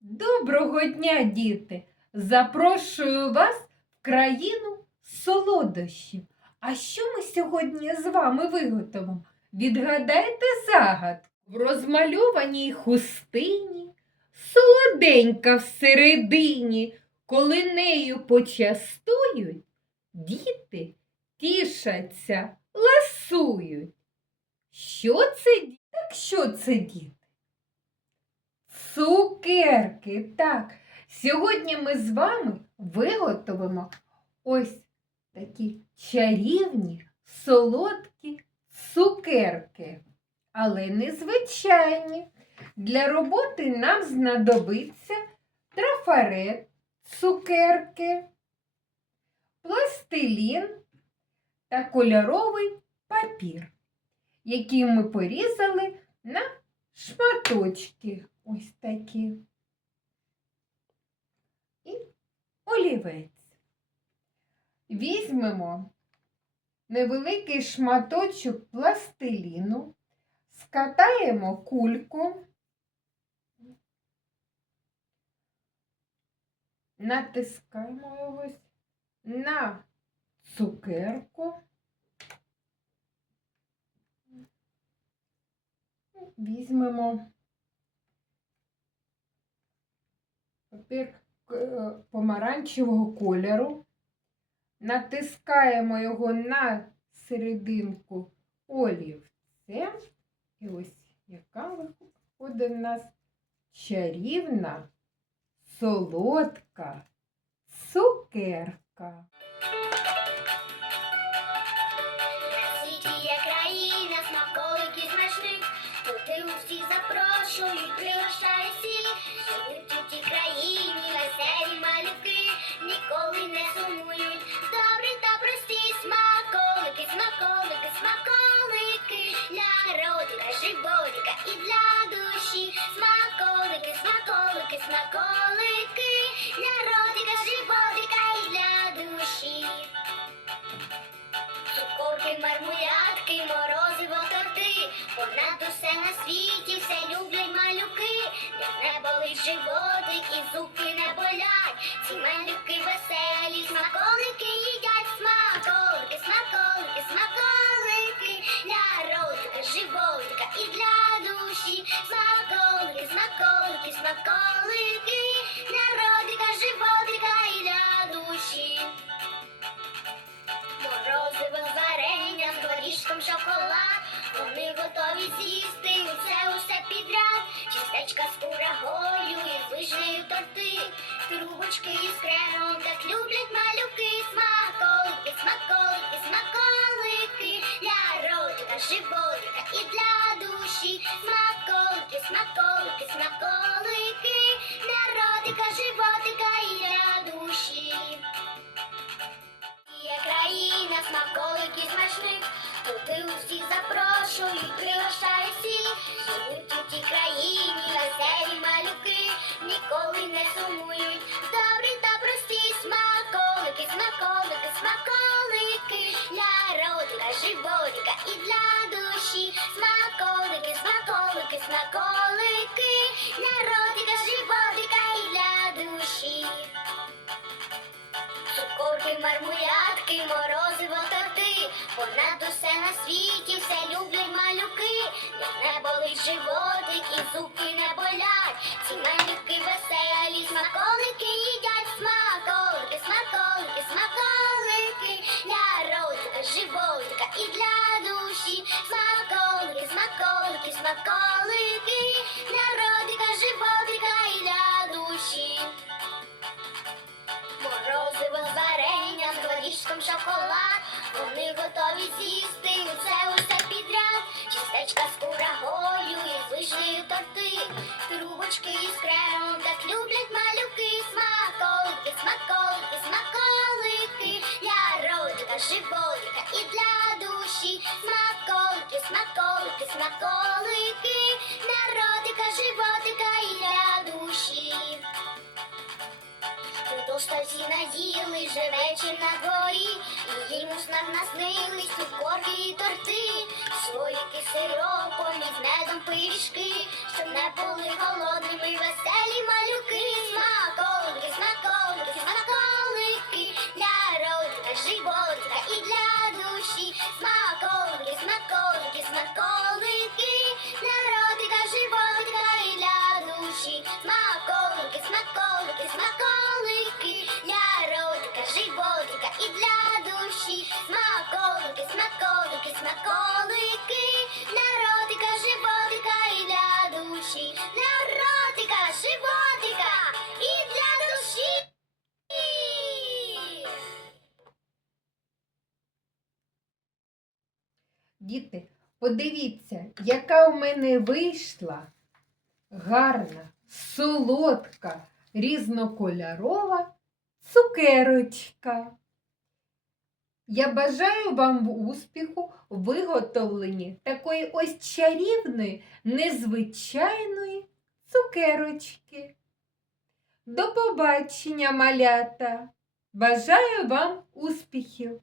Доброго дня, діти! Запрошую вас в країну солодощів. А що ми сьогодні з вами виготовимо? Відгадайте загадку. В розмальованій хустині, солоденька всередині, коли нею почастують, діти тішаться, ласують. Що це? ді- Так що це діти? Цукерки, так. Сьогодні ми з вами виготовимо ось такі чарівні, солодкі цукерки, але незвичайні. Для роботи нам знадобиться трафарет, цукерки, пластилін та кольоровий папір, який ми порізали на шматочки ось такі. І олівець. Візьмемо невеликий шматочок пластиліну, скатаємо кульку, натискаємо його на цукерку. Візьмемо папір е, помаранчевого кольору, натискаємо його на серединку олівцем. І ось яка виходить в нас чарівна, солодка цукерка. Туди усі запрошують, пригощає всі. Цукорки, мармулятки, морозиво, торти, понад усе на світі, все люблять малюки, не болить животик і зубки не болять. Ці малюки веселі, смаколики їдять, смаколики, смаколики, смаколики, для ротика, животика і для душі. Смаколики, смаколики, смаколики, Чистечка з курагою і вишнею торти. Трубочки із кремом так люблять малюки. Смаколики, смаколики, смаколики. Для ротика, животика і для душі. Смаколики, смаколики, смаколики. Для ротика, животика і для душі. Є країна смаколики смачних, туди усі запрошують, пригощає всі. Живуть у тій країні смаколики, для ротика, животика і для душі. Цукорки, мармулятки, морозиво, торти, понад усе на світі, все люблять малюки, як не болить животик і зуби не болять. Смаколики, смаколики, для родика, животика і для душі. Морозиво з варенням, з горішком шоколад. Вони готові з'їсти усе усе підряд. Чистечка з курагою і з вишнею торти. Трубочки із кремом так люблять малюки. Смаколики, смаколики, смаколики. Для родика, животика і для душі. Смаколики, смаколики, смаколики. Доставці наїли, живечі на дворі, і їм у наснились у корки і торти, слоїки сиропом і медом пиріжки, щоб не були голодними, веселі Діти, подивіться, яка у мене вийшла гарна, солодка, різнокольорова цукерочка. Я бажаю вам успіху в виготовленні такої ось чарівної, незвичайної цукерочки. До побачення, малята! Бажаю вам успіхів!